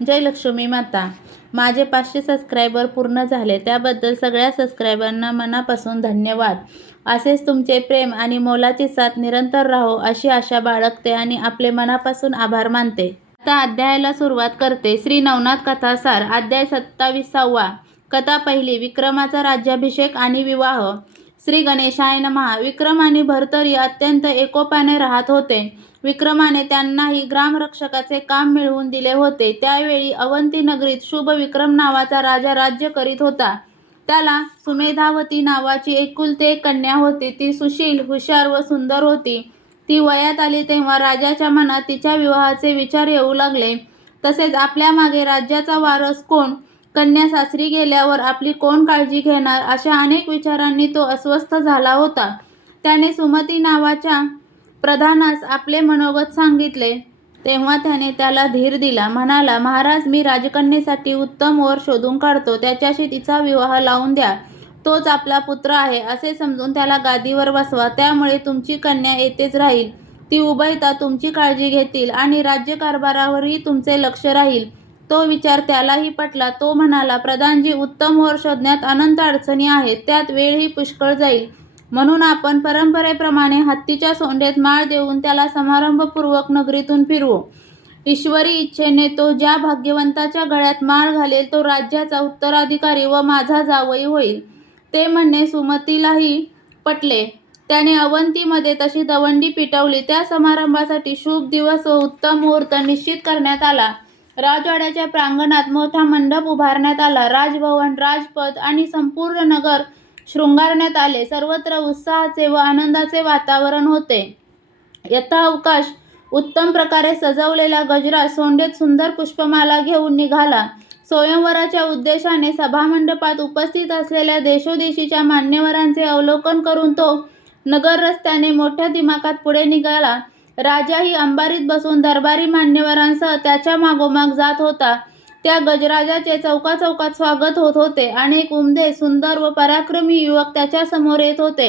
जय लक्ष्मी माता. माझे 500 सबस्क्रायबर पूर्ण झाले, त्याबद्दल सगळ्या सबस्क्रायबरांना मनापासून धन्यवाद. असेच तुमचे प्रेम आणि मोलाची साथ निरंतर राहो अशी आशा बाळगते आणि आपले मनापासून आभार मानते. आता अध्यायाला सुरुवात करते. श्री नवनाथ कथासार, अध्याय 27. कथा पहिली. विक्रमाचा राज्याभिषेक आणि विवाह. श्री गणेशाय नमः. विक्रम आणि भर्तरी अत्यंत एकोप्याने राहत होते. विक्रमाने त्यांनाही ग्रामरक्षकाचे काम मिळवून दिले होते. त्यावेळी अवंती नगरीत शुभ विक्रम नावाचा राजा राज्य करीत होता. त्याला सुमेधावती नावाची एकुलती एक कन्या होती. ती सुशील, हुशार व सुंदर होती. ती वयात आली तेव्हा राजाच्या मनात तिच्या विवाहाचे विचार येऊ लागले. तसेच आपल्या मागे राज्याचा वारस कोण, कन्या सासरी गेल्यावर आपली कोण काळजी घेणार, अशा अनेक विचारांनी तो अस्वस्थ झाला होता. त्याने सुमती नावाच्या प्रधानास आपले मनोगत सांगितले. तेव्हा त्याने त्याला धीर दिला. म्हणाला, महाराज, मी राजकन्येसाठी उत्तम वर शोधून काढतो. त्याच्याशी तिचा विवाह लावून द्या. तोच आपला पुत्र आहे असे समजून त्याला गादीवर बसवा. त्यामुळे तुमची कन्या येथेच राहील. ती उभयता तुमची काळजी घेतील आणि राज्यकारभारावरही तुमचे लक्ष राहील. तो विचार त्यालाही पटला. तो म्हणाला, प्रधानजी, उत्तम वर शोधण्यात अनंत अडचणी आहेत. त्यात वेळही पुष्कळ जाईल. म्हणून आपण परंपरेप्रमाणे हत्तीच्या सोंडेत माळ देऊन त्याला समारंभपूर्वक नगरीतून फिरवू. ईश्वरी इच्छेने तो ज्या भाग्यवंताच्या गळ्यात माळ घालेल तो राज्याचा उत्तराधिकारी व माझा जावई होईल. ते म्हणणे सुमतीलाही पटले. त्याने अवंतीमध्ये तशी दवंडी पिटवली. त्या समारंभासाठी शुभ दिवस व उत्तम मुहूर्त निश्चित करण्यात आला. राजवाड्याच्या प्रांगणात मोठा मंडप उभारण्यात आला. राजभवन, राजपथ आणि संपूर्ण नगर शृंगारण्यात आले. सर्वत्र उत्साहाचे व आनंदाचे वातावरण होते. यथावकाश उत्तम प्रकारे सजवलेला गजरा सोंडेत सुंदर पुष्पमाला घेऊन निघाला. स्वयंवराच्या उद्देशाने सभामंडपात उपस्थित असलेल्या देशोदेशीच्या मान्यवरांचे अवलोकन करून तो नगर रस्त्याने मोठ्या दिमाखात पुढे निघाला. राजाही अंबारीत बसून दरबारी मान्यवरांसह त्याच्या मागोमाग जात होता. त्या गजराजाचे चौकाचौकात स्वागत होत होते. अनेक उमदे, सुंदर व पराक्रमी युवक त्याच्या समोर येत होते.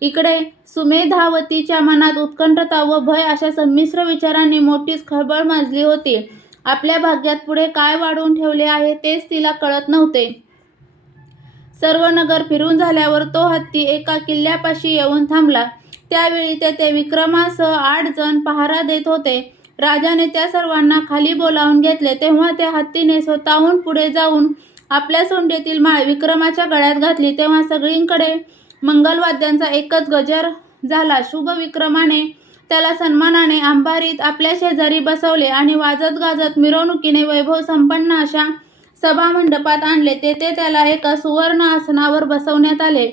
इकडे सुमेधावतीच्या मनात उत्कंठता व भय अशा संमिश्र विचारांनी मोठीच खळबळ माजली होती. आपल्या भाग्यात पुढे काय वाढवून ठेवले आहे तेच तिला कळत नव्हते. सर्व नगर फिरून झाल्यावर तो हत्ती एका किल्ल्यापाशी येऊन थांबला. त्यावेळी तेथे विक्रमासह 8 जण पहारा देत होते. राजाने त्या सर्वांना खाली बोलावून घेतले. तेव्हा त्या हत्तीने स्वतःहून पुढे जाऊन आपल्या सोंडेतील माळ विक्रमाच्या गळ्यात घातली. तेव्हा सगळीकडे मंगलवाद्यांचा एकच गजर झाला. शुभ विक्रमाने त्याला सन्मानाने अंबारीत आपल्या शेजारी बसवले आणि वाजत गाजत मिरवणुकीने वैभव संपन्न अशा सभामंडपात आणले. तेथे त्याला एका सुवर्ण आसनावर बसवण्यात आले.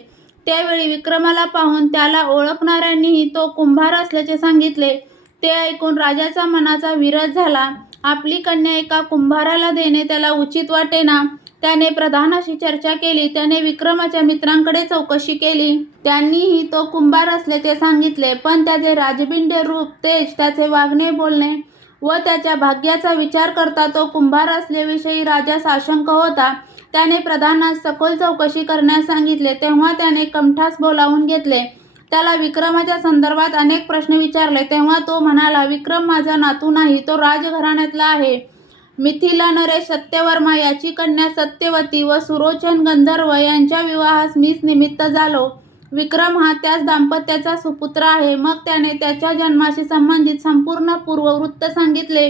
त्यावेळी विक्रमाला पाहून त्याला ओळखणाऱ्यांनीही तो कुंभार असल्याचे सांगितले. ते ऐकून राजाच्या मनाचा विरस झाला. आपली कन्या एका कुंभाराला देणे त्याला उचित वाटेना. त्याने प्रधानाशी चर्चा केली. त्याने विक्रमाच्या मित्रांकडे चौकशी केली. त्यांनीही तो कुंभार असल्याचे सांगितले. पण त्याचे राजबिंडे रूप, तेज, त्याचे वागणे बोलणे व त्याच्या भाग्याचा विचार करता तो कुंभार असल्याविषयी राजा साशंक होता. त्याने प्रधानास सखोल चौकशी करण्यास सांगितले. तेव्हा त्याने कमठास बोलावून घेतले. त्याला विक्रमाच्या संदर्भात अनेक प्रश्न विचारले. तेव्हा तो म्हणाला, विक्रम माझा नातू नाही, तो राजघराण्यातला आहे. मिथिला नरेश सत्यवर्मा याची कन्या सत्यवती व सुरोचन गंधर्व यांच्या विवाहास मीच निमित्त झालो. विक्रम हा त्याच दाम्पत्याचा सुपुत्र आहे. मग त्याने त्याच्या जन्माशी संबंधित संपूर्ण पूर्ववृत्त सांगितले.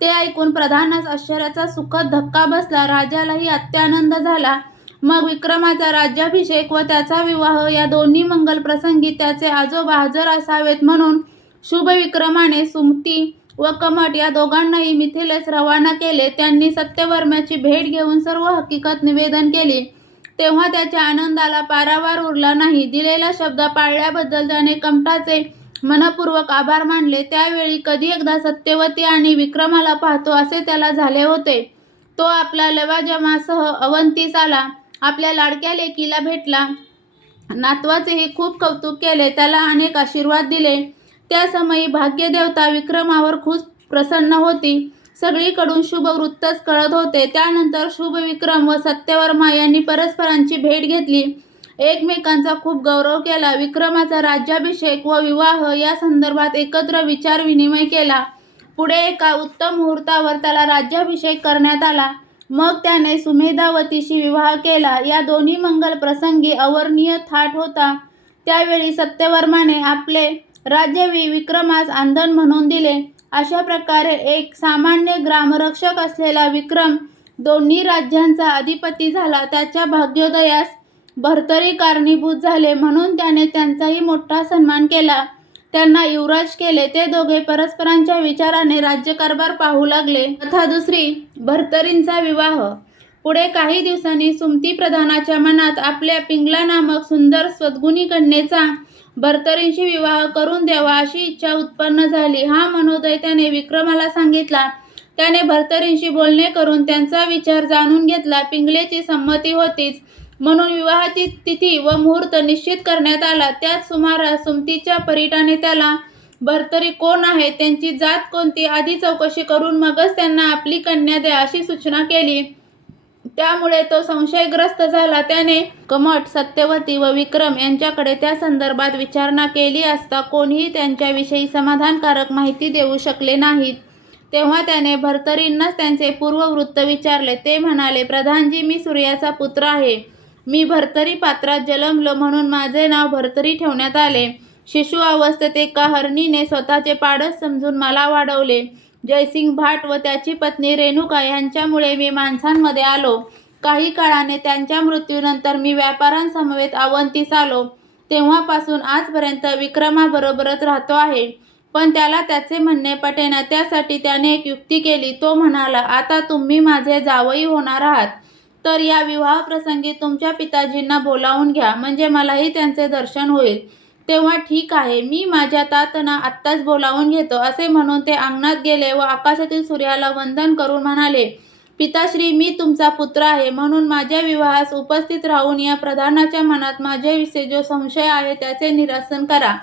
ते ऐकून प्रधानास आश्चर्याचा सुखद धक्का बसला. राजालाही अत्यानंद झाला. मग विक्रमाचा राज्याभिषेक व त्याचा विवाह या दोन्ही मंगल प्रसंगी त्याचे आजोबा हजर असावेत म्हणून शुभ विक्रमाने सुमती व कमट या दोघांनाही मिथिलेस रवाना केले. त्यांनी सत्यवर्म्याची भेट घेऊन सर्व हकीकत निवेदन केली. तेव्हा त्याच्या आनंदाला पारावार उरला नाही. दिलेला शब्द पाळल्याबद्दल त्याने कमठाचे मनपूर्वक आभार मानले. त्यावेळी कधी एकदा सत्यवती आणि विक्रमाला पाहतो असे त्याला झाले होते. तो आपला लवाजमासह अवंतीस आला. आपल्या लाडक्या लेकीला भेटला. नातवाचेही खूप कौतुक केले. त्याला अनेक आशीर्वाद दिले. त्या समयी भाग्यदेवता विक्रमावर खूप प्रसन्न होती. सगळीकडून शुभ वृत्तच कळत होते. त्यानंतर शुभ विक्रम व सत्यवर्मा यांनी परस्परांची भेट घेतली. एकमेकांचा खूप गौरव केला. विक्रमाचा राज्याभिषेक व विवाह या संदर्भात एकत्र विचार विनिमय केला. पुढे एका उत्तम मुहूर्तावर त्याला राज्याभिषेक करण्यात आला. मग त्याने सुमेधावतीशी विवाह केला. या दोन्ही मंगल प्रसंगी अवर्णनीय थाट होता. त्यावेळी सत्यवर्माने आपले राज्य विक्रमास आंदण म्हणून दिले. अशा प्रकारे एक सामान्य ग्रामरक्षक असलेला विक्रम दोन्ही राज्यांचा अधिपती झाला. त्याच्या भाग्योदयास भर्तरी कारणीभूत झाले, म्हणून त्याने त्यांचाही मोठा सन्मान केला. त्यांना युवराज केले. ते दोघे परस्परांच्या विचाराने राज्यकारभार पाहू लागले. कथा दुसरी, भर्तरींचा विवाह. पुढे काही दिवसांनी सुमती प्रधानाच्या मनात आपल्या पिंगला नामक सुंदर सद्गुणी कन्येचा भर्तरींशी विवाह करून द्यावा अशी इच्छा उत्पन्न झाली. हा मनोदय त्याने विक्रमाला सांगितला. त्याने भर्तरींशी बोलणे करून त्यांचा विचार जाणून घेतला. पिंगलेची संमती होतीच, म्हणून विवाहाची तिथी व मुहूर्त निश्चित करण्यात आला. त्याच सुमारास सुमतीच्या परिटाने त्याला भर्तरी कोण आहे, त्यांची जात कोणती आदी चौकशी करून मगच त्यांना आपली कन्या द्या अशी सूचना केली. त्यामुळे तो संशयग्रस्त झाला. त्याने कमठ, सत्यवती व विक्रम यांच्याकडे त्या संदर्भात विचारणा केली असता कोणीही त्यांच्याविषयी समाधानकारक माहिती देऊ शकले नाहीत. तेव्हा त्याने भर्तरींनाच त्यांचे पूर्ववृत्त विचारले. ते म्हणाले, प्रधानजी, मी सूर्याचा पुत्र आहे. मी भर्तरी पात्रात जन्मलो, म्हणून माझे नाव भर्तरी ठेवण्यात आले. शिशु अवस्थेत एका हरणीने स्वतःचे पाडस समजून मला वाढवले. जयसिंग भाट व त्याची पत्नी रेणुका यांच्यामुळे मी माणसांमध्ये आलो. काही काळाने त्यांच्या मृत्यूनंतर मी व्यापाऱ्यांसमवेत अवंतीस आलो. तेव्हापासून आजपर्यंत विक्रमाबरोबरच राहतो आहे. पण त्याला त्याचे म्हणणे पटेना. त्यासाठी त्याने एक युक्ती केली. तो म्हणाला, आता तुम्ही माझे जावई होणार आहात, तर या विवाहप्रसंगी तुमच्या पिताजींना बोलावून घ्या, म्हणजे मलाही त्यांचे दर्शन होईल. तेव्हा ठीक आहे, मी माझ्या तातना आत्ताच बोलावून घेतो, असे म्हणून ते अंगणात गेले व आकाशातील सूर्याला वंदन करून म्हणाले, पिताश्री, मी तुमचा पुत्र आहे, म्हणून माझ्या विवाहास उपस्थित राहून या प्रधानाच्या मनात माझ्याविषयी जो संशय आहे त्याचे निरसन करा.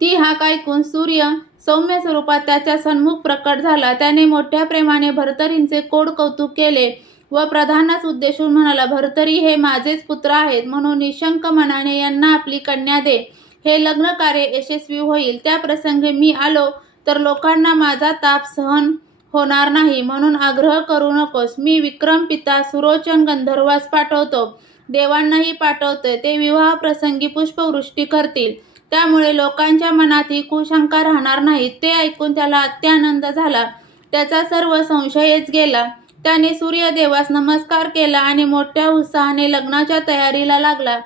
ती हाक ऐकून सूर्य सौम्य स्वरूपात त्याच्या सन्मुख प्रकट झाला. त्याने मोठ्या प्रेमाने भर्तरींचे कोड कौतुक केले व प्रधानास उद्देशून म्हणाला, भर्तरी हे माझेच पुत्र आहेत, म्हणून निशंक मनाने यांना आपली कन्या दे. हे लग्न कार्य यशस्वी होईल. त्या प्रसंगी मी आलो तर लोकांना माझा ताप सहन होणार नाही, म्हणून आग्रह करू नकोस. मी विक्रम पिता सुरोचन गंधर्वास पाठवतो, देवांनाही पाठवतोय. ते विवाह प्रसंगी पुष्पवृष्टी करतील. त्यामुळे लोकांच्या मनातही कुशंका राहणार नाही. ते ऐकून त्याला अत्यानंद झाला. त्याचा सर्व संशयच गेला. त्याने सूर्यदेवास नमस्कार केला आणि मोठ्या उत्साहाने लग्नाच्या तयारीला लागला.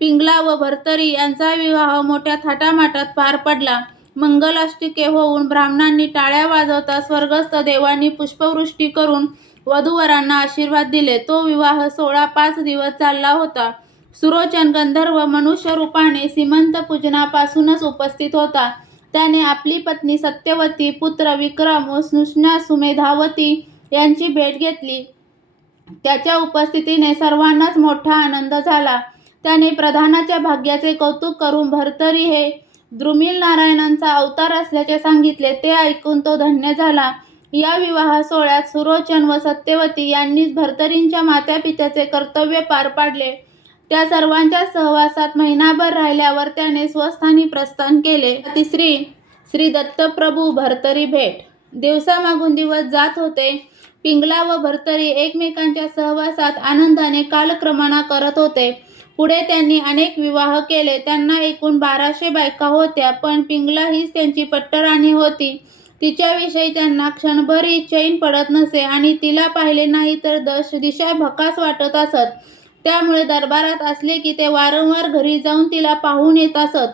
पिंगला व भर्तरी यांचा विवाह मोठ्या थाटामाटात पार पडला. मंगलाष्टके होऊन ब्राह्मणांनी टाळ्या वाजवता स्वर्गस्थ देवांनी पुष्पवृष्टी करून वधूवरांना आशीर्वाद दिले. तो विवाह सोहळा 5 दिवस चालला होता. सुरोचन गंधर्व मनुष्य रूपाने सीमंत पूजनापासूनच उपस्थित होता. त्याने आपली पत्नी सत्यवती, पुत्र विक्रम व सुष्णा सुमेधावती यांची भेट घेतली. त्याच्या उपस्थितीने सर्वांनाच मोठा आनंद झाला. त्याने प्रधानाच्या भाग्याचे कौतुक करून भर्तरी हे द्रुमिल नारायणांचा अवतार असल्याचे सांगितले. ते ऐकून तो धन्य झाला. या विवाह सोहळ्यात सुरोचन व सत्यवती यांनीच भर्तरींच्या मातापित्याचे कर्तव्य पार पाडले. त्या सर्वांच्या सहवासात महिनाभर राहिल्यावर त्याने स्वस्थानी प्रस्थान केले. तिसरी, श्री दत्तप्रभू भर्तरी भेट. दिवसामागून दिवस जात होते. पिंगला व भर्तरी एकमेकांच्या सहवासात आनंदाने कालक्रमणा करत होते. पुढे त्यांनी अनेक विवाह केले. त्यांना एकूण 1200 बायका होत्या, पण पिंगला हीच त्यांची पट्टराणी होती. तिच्याविषयी त्यांना क्षणभरही चैन पडत नसे आणि तिला पाहिले नाही तर दिशा भकास वाटत असत. त्यामुळे दरबारात असले की ते वारंवार घरी जाऊन तिला पाहून येत असत.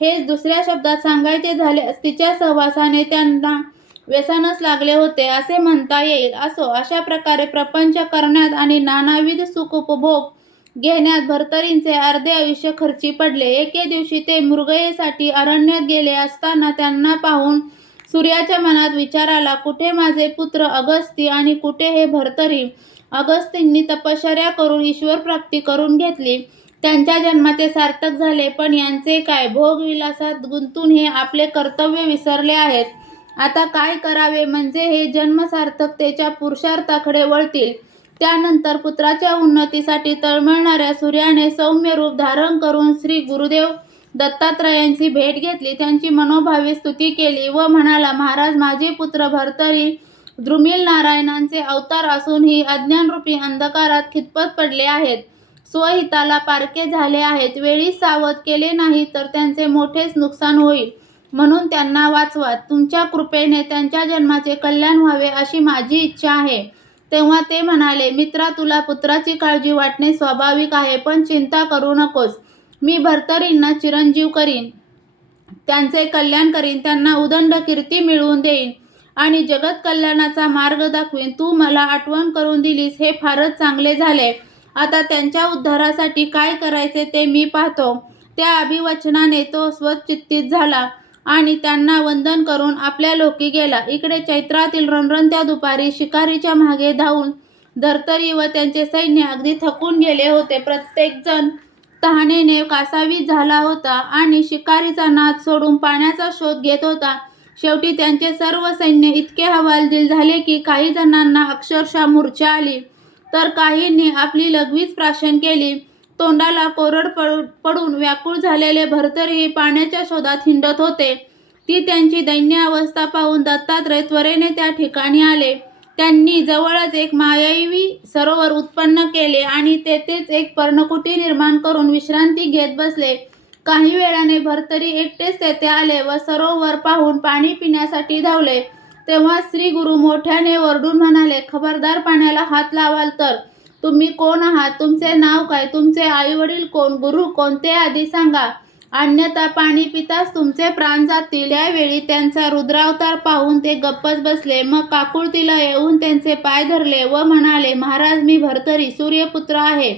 हेच दुसऱ्या शब्दात सांगायचे झाल्यास तिच्या सहवासाने त्यांना व्यसनच लागले होते असे म्हणता येईल. असो, अशा प्रकारे प्रपंच करण्यात आणि नानाविध सुख उपभोग घेण्यात भर्तरींचे अर्धे आयुष्य खर्ची पडले. एके दिवशी ते मृगयेसाठी अरण्यात गेले असताना त्यांना पाहून सूर्याच्या मनात विचार आला, कुठे माझे पुत्र अगस्ती आणि कुठे हे भर्तरी. अगस्तींनी तपश्चर्या करून ईश्वर प्राप्ती करून घेतली. त्यांच्या जन्माचे सार्थक झाले. पण यांचे काय? भोगविलासात गुंतून हे आपले कर्तव्य विसरले आहेत. आता काय करावे म्हणजे हे जन्म सार्थकतेच्या पुरुषार्थाकडे वळतील. त्यानंतर पुत्राच्या उन्नतीसाठी तळमळणाऱ्या सूर्याने सौम्य रूप धारण करून श्री गुरुदेव दत्तात्रयांची भेट घेतली, त्यांची मनोभावे स्तुती केली व म्हणाला, महाराज, माझे पुत्र भर्तरी द्रुमिल नारायणांचे अवतार असूनही अज्ञानरूपी अंधकारात खितपत पडले आहेत. स्वहिताला पारके झाले आहेत. वेळीच सावध केले नाही तर त्यांचे मोठेच नुकसान होईल, म्हणून त्यांना वाचवा. तुमच्या कृपेने त्यांच्या जन्माचे कल्याण व्हावे अशी माझी इच्छा आहे. तेव्हा ते म्हणाले, मित्रा, तुला पुत्राची काळजी वाटणे स्वाभाविक आहे, पण चिंता करू नकोस. मी भर्तरींना चिरंजीव करीन, त्यांचे कल्याण करीन, त्यांना उदंड कीर्ती मिळवून देईन आणि जगत कल्याणाचा मार्ग दाखवीन. तू मला आठवण करून दिलीस, हे फारच चांगले झाले. आता त्यांच्या उद्धारासाठी काय करायचे ते मी पाहतो. त्या अभिवचनाने तो स्वचित्तीत झाला आणि त्यांना वंदन करून आपल्या लोकी गेला. इकडे चैत्रातील रणरणत्या दुपारी शिकारीच्या मागे धावून धर्तरी व त्यांचे सैन्य अगदी थकून गेले होते. प्रत्येकजण तहानेने कासावीस झाला होता आणि शिकारीचा नाद सोडून पाण्याचा शोध घेत होता. शेवटी त्यांचे सर्व सैन्य इतके हवालदिल झाले की काही जणांना अक्षरशः मूर्छा आली, तर काहींनी आपली लघवीच प्राशन केली. तोंडाला कोरड पडून व्याकुळ झालेले भर्तरी पाण्याच्या शोधात हिंडत होते. ती त्यांची दैन्य अवस्था पाहून दत्तात्रय त्वरेने त्या ठिकाणी आले. त्यांनी जवळच एक मायावी सरोवर उत्पन्न केले आणि तेथेच एक पर्णकुटी निर्माण करून विश्रांती घेत बसले. काही वेळाने भर्तरी एकटेच तेथे आले व सरोवर पाहून पाणी पिण्यासाठी धावले. तेव्हा श्री गुरु मोठ्याने ओरडून म्हणाले, खबरदार, पाण्याला हात लावाल तर. तुम्ही कोण आहात? तुमचे नाव काय? तुमचे आईवडील कोण? गुरु कोणते? आधी सांगा, अन्यथा पाणी पिताच तुमचे प्राण जातील. त्यावेळी त्यांचा रुद्रावतार पाहून ते गप्पच बसले. मग काकुळतीला येऊन त्यांचे पाय धरले व म्हणाले, महाराज, मी भर्तरी सूर्यपुत्र आहे.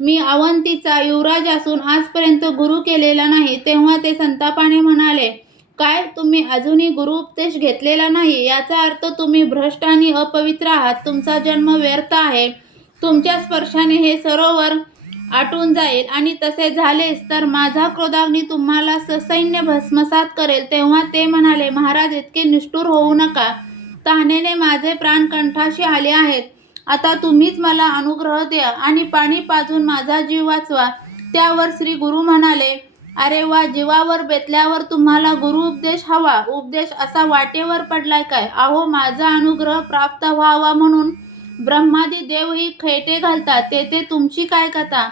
मी अवंतीचा युवराज असून आजपर्यंत गुरु केलेला नाही. तेव्हा ते संतापाने म्हणाले, काय, तुम्ही अजूनही गुरु उपदेश घेतलेला नाही? याचा अर्थ तुम्ही भ्रष्ट आणि अपवित्र आहात. तुमचा जन्म व्यर्थ आहे. तुमच्या स्पर्शाने हे सरोवर आटून जाईल आणि तसे झालेच तर माझा क्रोधाग्नी तुम्हाला ससैन्य भस्मसात करेल. तेव्हा ते म्हणाले, महाराज, इतके निष्ठुर होऊ नका. तहानेने माझे प्राण कंठाशी आले आहेत. आता तुम्हीच मला अनुग्रह द्या आणि पाणी पाजून माझा जीव वाचवा. त्यावर श्री गुरु म्हणाले, अरे वा, जीवावर बेतल्यावर तुम्हाला गुरु उपदेश हवा? उपदेश असा वाटेवर पडलाय काय? अहो, माझा अनुग्रह प्राप्त व्हावा म्हणून ब्रह्मादी देवही खेटे घालतात. तेथे तुमची काय कथा?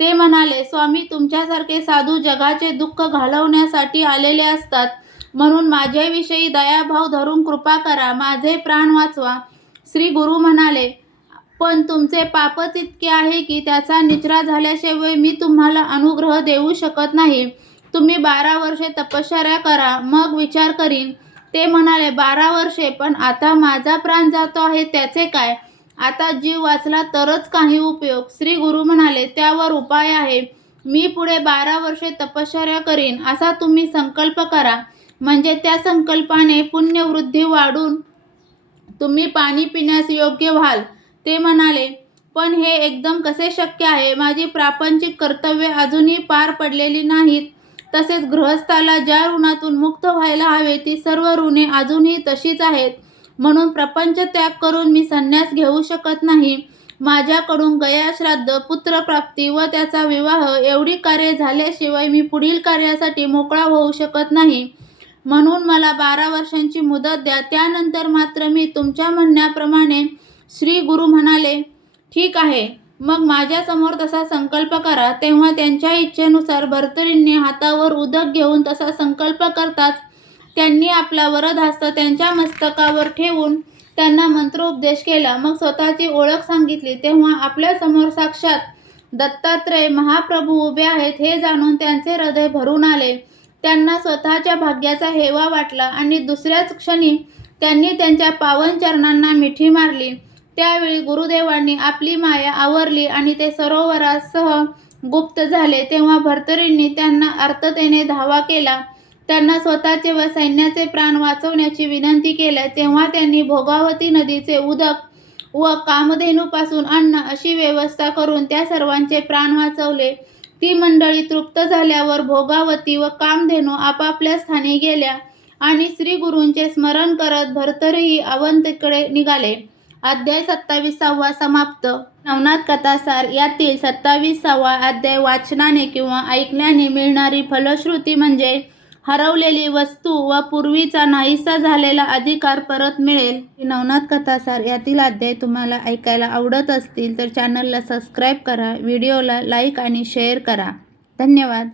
ते म्हणाले, स्वामी, तुमच्यासारखे साधू जगाचे दुःख घालवण्यासाठी आलेले असतात, म्हणून माझ्याविषयी दयाभाव धरून कृपा करा, माझे प्राण वाचवा. श्री गुरु म्हणाले, पण तुमचे पापच इतके आहे की त्याचा निचरा झाल्याशिवाय मी तुम्हाला अनुग्रह देऊ शकत नाही. तुम्ही 12 वर्षे तपश्चर्या करा, मग विचार करीन. ते म्हणाले, 12 वर्षे? पण आता माझा प्राण जातो आहे, त्याचे काय? आता जीव वाचला तरच काही उपयोग. श्री गुरु म्हणाले, त्यावर उपाय आहे. मी पुढे 12 वर्षे तपश्चर्या करीन असा तुम्ही संकल्प करा, म्हणजे त्या संकल्पाने पुण्यवृद्धी वाढून तुम्ही पाणी पिण्यास योग्य व्हाल. ते म्हणाले, पण हे एकदम कसे शक्य आहे? माझी प्रापंचिक कर्तव्ये अजूनही पार पडलेली नाहीत. तसेच गृहस्थाला ज्या ऋणातून मुक्त व्हायला हवे ती सर्व ऋणे अजूनही तशीच आहेत. म्हणून प्रपंच त्याग करून मी संन्यास घेऊ शकत नाही. माझ्याकडून गयाश्राद्ध, पुत्रप्राप्ती व त्याचा विवाह एवढी कार्ये झाल्याशिवाय मी पुढील कार्यासाठी मोकळा होऊ शकत नाही. म्हणून मला 12 वर्षांची मुदत द्या, त्यानंतर मात्र मी तुमच्या म्हणण्याप्रमाणे. श्री गुरु म्हणाले, ठीक आहे, मग माझ्यासमोर तसा संकल्प करा. तेव्हा त्यांच्या इच्छेनुसार भर्तरींनी हातावर उदक घेऊन तसा संकल्प करताच त्यांनी आपला वरदहस्त त्यांच्या मस्तकावर ठेवून त्यांना मंत्रोपदेश केला. मग स्वतःची ओळख सांगितली. तेव्हा आपल्यासमोर साक्षात दत्तात्रय महाप्रभू उभे आहेत हे जाणून त्यांचे हृदय भरून आले. त्यांना स्वतःच्या भाग्याचा हेवा वाटला आणि दुसऱ्याच क्षणी त्यांनी त्यांच्या पावन चरणांना मिठी मारली. त्यावेळी गुरुदेवांनी आपली माया आवरली आणि ते सरोवरासह गुप्त झाले. तेव्हा भर्तरींनी त्यांना आर्ततेने धावा केला. त्यांना स्वतःचे व सैन्याचे प्राण वाचवण्याची विनंती केली. तेव्हा त्यांनी भोगावती नदीचे उदक व कामधेनूपासून अन्न अशी व्यवस्था करून त्या सर्वांचे प्राण वाचवले. ती मंडळी तृप्त झाल्यावर भोगावती व कामधेनू आपापल्या स्थानी गेल्या आणि श्री गुरूंचे स्मरण करत भर्तरीही अवंतीकडे निघाले. अध्याय 27वा समाप्त. नवनाथ कथासार यातील 27वा अध्याय वाचनाने किंवा ऐकण्याने मिळणारी फलश्रुती म्हणजे हरवलेली वस्तू व पूर्वीचा नाहीसा झालेला अधिकार परत मिळेल. नवनाथ कथासार यातील अध्याय तुम्हाला ऐकायला आवडत असतील तर चॅनलला सबस्क्राईब करा, व्हिडिओला लाईक आणि शेअर करा. धन्यवाद.